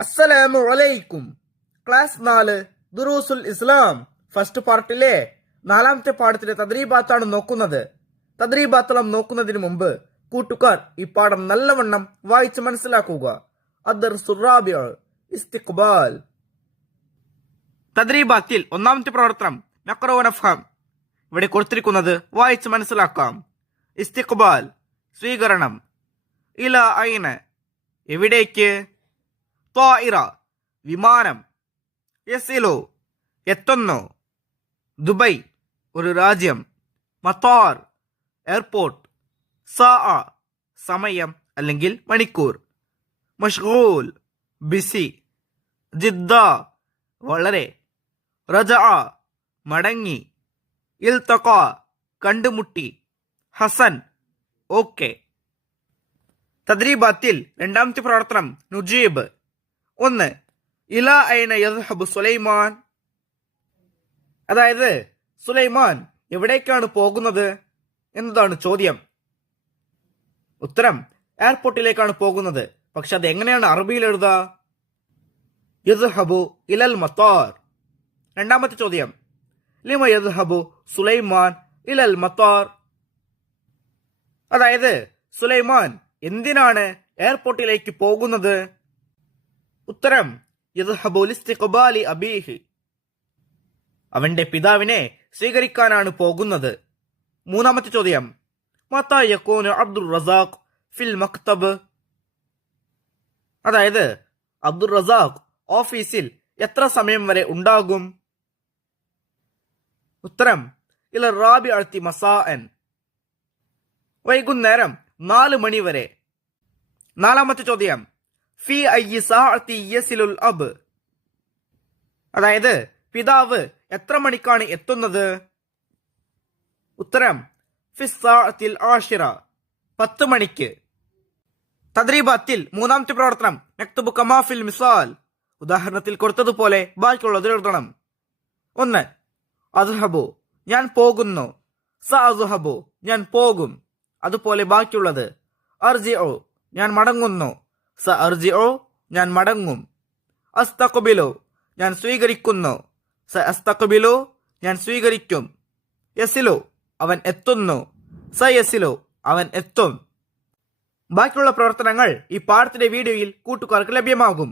അസ്സലാമു അലൈക്കും. ക്ലാസ് 4 ദുറൂസുൽ ഇസ്ലാം ഫസ്റ്റ് പാർട്ടിലെ 4ാമത്തെ പാഠത്തിലെ തദ്രീബാത്താണ് നോക്കുന്നത്. തദ്രീബാത്തോളം നോക്കുന്നതിന് മുമ്പ് കൂട്ടുകാർ ഈ പാഠം നല്ലവണ്ണം വായിച്ച് മനസ്സിലാക്കുക. അദ്ദർസുർ റാബിഉ ഇസ്തിഖ്ബാൽ. തദ്രീബാത്തിൽ 1ാമത്തെ പ്രവർത്തനം നഖ്റ വ നഫ്ഹം. ഇവിടെ കൊടുത്തിരിക്കുന്നത് വായിച്ച് മനസ്സിലാക്കാം. ഇസ്തിഖ്ബാൽ സ്വീകരണം. ഇല ഐന എവിടേക്ക്. ത്വാഇറ വിമാനം. യസിലു എത്തുന്നു. ദുബൈ ഒരു രാജ്യം. Matar airport. സാഅ സമയം അല്ലെങ്കിൽ മണിക്കൂർ. മഷ്ഗൂൽ ബിസി. ജിദ്ദ വളരെ. റജഅ മടങ്ങി. ഇൽതഖ കണ്ടുമുട്ടി. ഹസൻ ഓക്കെ. തദ്രീബാത്തിൽ 2ാമത്തെ പ്രവർത്തനം നുജീബ്. 1. ഇലാ ഐന യദ്ഹബു സുലൈമാൻ. അതായത് സുലൈമാൻ എവിടേക്കാണ് പോകുന്നത് എന്നതാണ് ചോദ്യം. ഉത്തരം എയർപോർട്ടിലേക്കാണ് പോകുന്നത്. പക്ഷെ അത് എങ്ങനെയാണ് അറബിയിൽ എഴുതുക? യദ്ഹബു ഇലൽ മത്താർ. 2ാമത്തെ ചോദ്യം ലിമ യദ്ഹബു സുലൈമാൻ ഇലൽ മത്താർ. അതായത് സുലൈമാൻ എന്തിനാണ് എയർപോർട്ടിലേക്ക് പോകുന്നത്? ഉത്തരം യദ്ഹബു ലിസ്തിഖ്ബാലി അബീഹി. അവന്റെ പിതാവിനെ സ്വീകരിക്കാനാണ് പോകുന്നത്. 3ാമത്തെ ചോദ്യം മത്താ യകൂനു അബ്ദുർ റസാഖ് ഫിൽ മക്തബ്. അതായത് അബ്ദുർ റസാഖ് ഓഫീസിൽ എത്ര സമയം വരെ ഉണ്ടാകും? ഉത്തരം ഇല റാബിഅത്തി മസാഅൻ. വൈകുന്നേരം 4 മണി വരെ. 4ാമത്തെ ചോദ്യം ഫി അയ്യി സാഅത്തി യസിലുൽ അബ്. അതായത് പിതാവ് എത്ര മണിക്കാണ് എത്തുന്നത്? ഉത്തരം ഫിസ് സാഅത്തിൽ ആഷിറ 10 മണിക്ക്. തദ്രീബാത്തിൽ 3ാമത്തെ പ്രവർത്തനം നക്തുബു കമാ ഫിൽ മിസാൽ. ഉദാഹരണത്തിൽ കൊടുത്തതുപോലെ ബാക്കിയുള്ളത് എഴുതണം. 1. അദ്ഹബു ഞാൻ പോകുന്നു. സഅദ്ഹബു ഞാൻ പോകും. അതുപോലെ ബാക്കിയുള്ളത്. അർജിഉ ഞാൻ മടങ്ങുന്നു. സഅർജിഉ ഞാൻ മടങ്ങും. അസ്തഖ്ബിലു ഞാൻ സ്വീകരിക്കുന്നു. സഅസ്തഖ്ബിലു ഞാൻ സ്വീകരിക്കും. യസിലു അവൻ എത്തുന്നു. സയസിലു അവൻ എത്തും. ബാക്കിയുള്ള പ്രവർത്തനങ്ങൾ ഈ പാഠത്തിന്റെ വീഡിയോയിൽ കൂട്ടുകാർക്ക് ലഭ്യമാകും.